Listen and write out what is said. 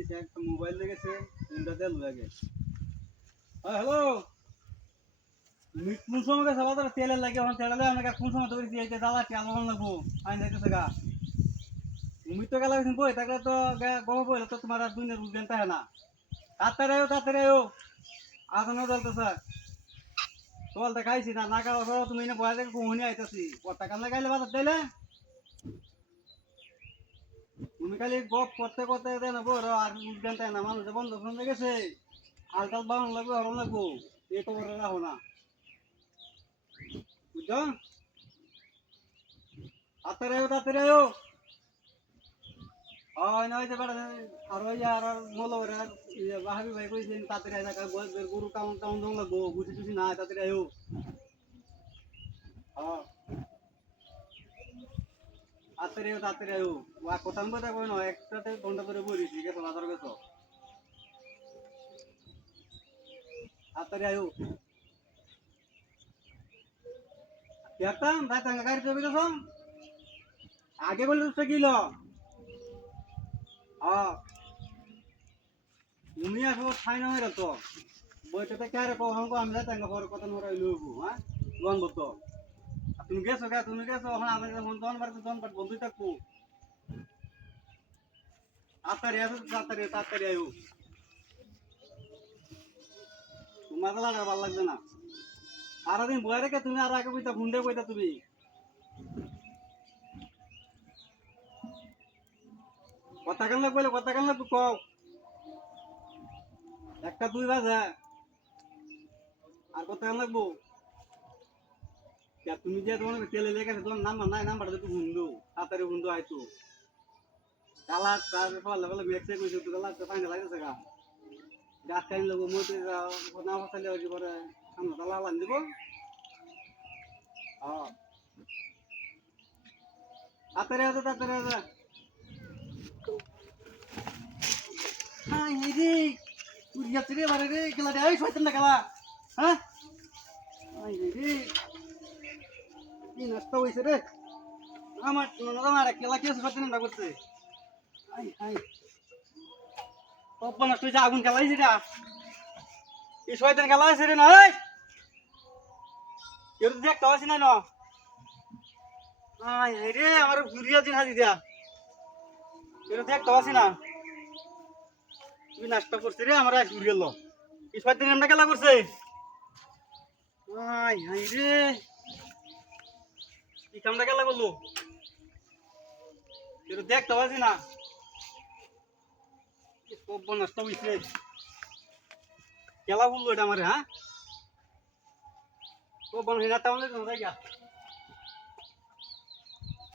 একটা মোবাইল লেগেছে ফোনটা দিয়ে লাগে। হ্যালো, কোন সময় গেছে বাজারে তেলের লাগে এখন তেল লাগে কোন সময় তো করেছি এইটা দাদা কি আলো লাগবো আইন যাইতেছে গা। তুমি তো গেলা বই থাকলে তো গম বইলে তো তোমার আর দুনিয়ার বুঝবেন তাই না। তাড়াতাড়ি আয়ো আসানো চলতেছে। চল দেখাইছি না না কারো তুমি এনে বয়া থেকে কুহনি আইতেছি কথা কান লাগাইলে বাজার তাইলে তুমি খালি গপ করতে করতে দেন বড় আর বুঝবেন তাই না মানুষ বন্ধ শুনে গেছে আলটাল বাউন লাগবে হরণ লাগবো এই খবর রাখো না বুঝছো। তাড়াতাড়ি আয়ো নয় যে বেড়া আর ওই আর মলো বাহাবি ভাই কইছেন তাড়াতাড়ি আয় থাকা গরু কাউন টাউন দং লাগবো বুঝি টুঝি না তাড়াতাড়ি আয়ো। হ্যাঁ তাড়াতাড়ি আয়ো ওয়া কথা বলতে কই না একটাতে ঘন্টা ধরে বইছি গেছো বাজার গেছো তাড়াতাড়ি আয়ো। দেখতাম ভাই তাঙ্গা গাড়ি চলে গেছো আগে বলে তো কিলো। হ্যাঁ তুমি আসবো ঠাই না হয়ে তো বইটাতে কে রে কখন আমি যাই তাঙ্গা পরে কথা নড়া লইবো হ্যাঁ লোন বলতো তুমি গেছো এখন আমি যখন দন বাড়তে দন বাট বন্ধুই থাকবো তাড়াতাড়ি আয়ো তোমার গেলা ভালো লাগবে না সারাদিন বয়ে রেখে তুমি আর আগে বইতা ফোন দিয়ে বইতা তুমি কথা কেন লাগবে কথা কেন লাগবে কও একটা দুই বাজে আর কথা কেন লাগবো তুমি যে তোমার তেলে লেগেছে তোমার নাম্বার নাই নাম্বারটা একটু হুন্দু তাড়াতাড়ি হুন্দু আইতো কালার তার ফলে ফলে মেক্সে কইছো তো কালার তো ফাইনাল লাগতেছে গা গাছ টাইম লাগবো মতে না ফসাইলে ওই পরে সামনে তালা লান দিব। হ্যাঁ তাড়াতাড়ি আছে হাই রে উড়িয়া রে বারে রে খেলা রে এই শয়তান না খেলা হ্যাঁ হাই রে কি নষ্ট হইছে রে আমার খেলা কি শয়তান না করছে হাই হাই কপ্পা নষ্ট হইছে আগুন খেলাইছে রে এই শয়তান খেলা আছে রে না এই কেউ দেখতে পাচ্ছি না না হাই রে আমার ঘুরিয়া দিন হাজি দিয়া কেউ দেখতে পাচ্ছি না তুই নাস্তা করছিস রে আমার ঘুরে গেল এই শয়তান আমরা খেলা করছে হাই হাই রে কি কামটা খেলা করলো কেউ দেখতে পাচ্ছি না কপ্পা নষ্ট হইছে খেলা বললো এটা আমার হ্যাঁ কপ্পা হিনা তাহলে জায়গা